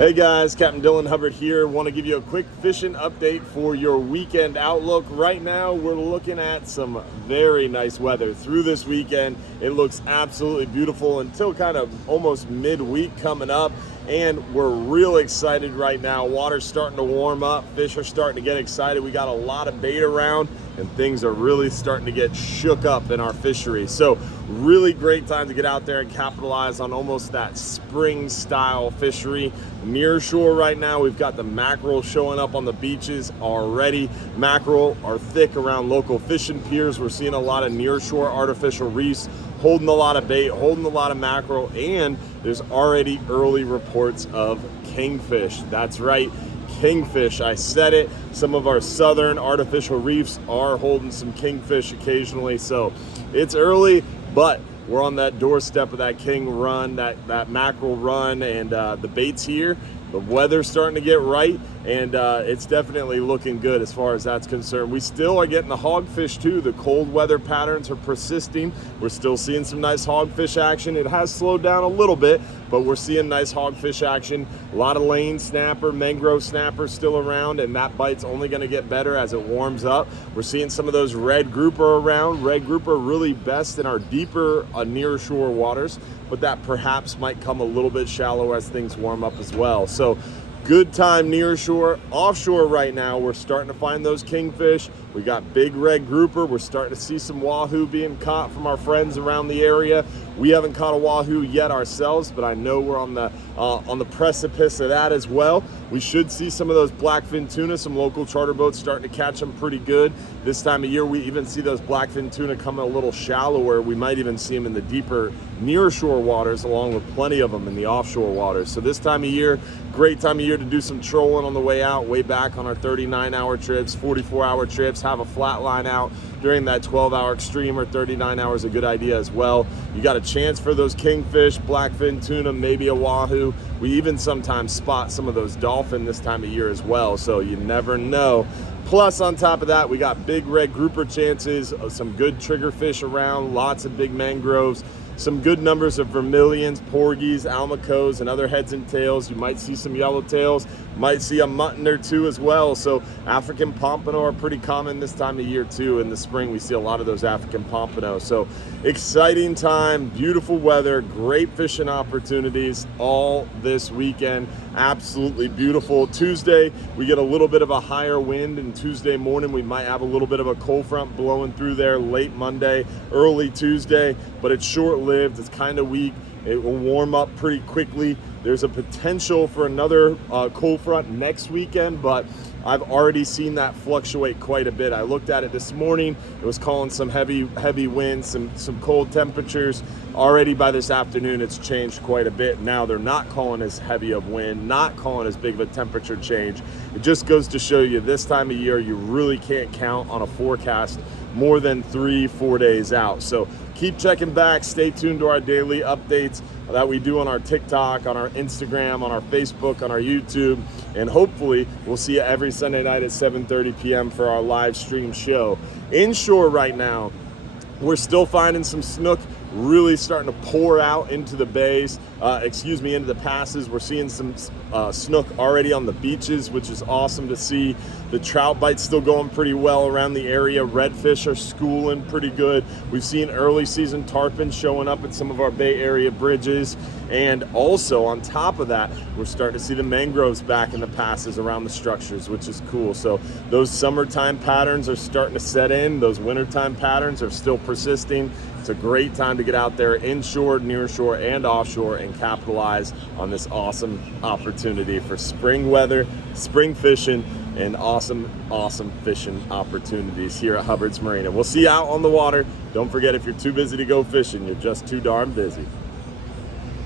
Hey guys, Captain Dylan Hubbard here. Want to give you a quick fishing update for your weekend outlook. Right now, we're looking at some very nice weather through this weekend. It looks absolutely beautiful until kind of almost midweek coming up. And we're real excited right now. Water's starting to warm up. Fish are starting to get excited. We got a lot of bait around and things are really starting to get shook up in our fishery. So really great time to get out there and capitalize on almost that spring style fishery. Near shore right now, we've got the mackerel showing up on the beaches already. Mackerel are thick around local fishing piers. We're seeing a lot of near shore artificial reefs holding a lot of bait, holding a lot of mackerel, and there's already early reports of kingfish. That's right, kingfish. I said it. Some of our southern artificial reefs are holding some kingfish occasionally, so it's early, but we're on that doorstep of that king run, that mackerel run, and the bait's here. The weather's starting to get right, and it's definitely looking good as far as that's concerned. We still are getting the hogfish too. The cold weather patterns are persisting. We're still seeing some nice hogfish action. It has slowed down a little bit, but we're seeing nice hogfish action. A lot of lane snapper, mangrove snapper still around, and that bite's only going to get better as it warms up. We're seeing some of those red grouper around. Red grouper really best in our deeper near shore waters, but that perhaps might come a little bit shallow as things warm up as well. So good time near shore. Offshore right now, we're starting to find those kingfish. We got big red grouper. We're starting to see some wahoo being caught from our friends around the area. We haven't caught a wahoo yet ourselves, but I know we're on the precipice of that as well. We should see some of those blackfin tuna. Some local charter boats starting to catch them pretty good. This time of year, we even see those blackfin tuna coming a little shallower. We might even see them in the deeper near shore waters, along with plenty of them in the offshore waters. So this time of year, great time of year to do some trolling on the way out, way back on our 39-hour trips, 44-hour trips. Have a flat line out during that 12-hour extreme, or 39 hours, a good idea as well. You got a chance for those kingfish, blackfin tuna, maybe a wahoo. We even sometimes spot some of those dolphin this time of year as well, so you never know. Plus, on top of that, we got big red grouper chances, some good triggerfish around, lots of big mangroves, some good numbers of vermilions, porgies, almacos, and other heads and tails. You might see some yellowtails, might see a mutton or two as well. So African pompano are pretty common this time of year too. In the spring, we see a lot of those African pompano. So exciting time, beautiful weather, great fishing opportunities all this weekend. Absolutely beautiful. Tuesday, we get a little bit of a higher wind, and Tuesday morning we might have a little bit of a cold front blowing through there late Monday, early Tuesday, but it's short-lived. It's kind of weak. It will warm up pretty quickly. There's a potential for another cold front next weekend, but I've already seen that fluctuate quite a bit. I looked at it this morning. It was calling some heavy winds, some cold temperatures. Already by this afternoon, it's changed quite a bit. Now they're not calling as heavy of wind, not calling as big of a temperature change. It just goes to show you this time of year, you really can't count on a forecast more than 3-4 days out. So keep checking back. Stay tuned to our daily updates that we do on our TikTok, on our Instagram, on our Facebook, on our YouTube, and hopefully we'll see you every Sunday night at 7:30 p.m. for our live stream show. Inshore right now, we're still finding some snook really starting to pour out into the bays, into the passes. We're seeing some snook already on the beaches, which is awesome to see. The trout bite's still going pretty well around the area. Redfish are schooling pretty good. We've seen early season tarpon showing up at some of our Bay Area bridges. And also on top of that, we're starting to see the mangroves back in the passes around the structures, which is cool. So those summertime patterns are starting to set in. Those wintertime patterns are still persisting. It's a great time to get out there inshore, near shore, and offshore and capitalize on this awesome opportunity for spring weather, spring fishing, and awesome fishing opportunities here at Hubbard's Marina. We'll see you out on the water. Don't forget, if you're too busy to go fishing, you're just too darn busy.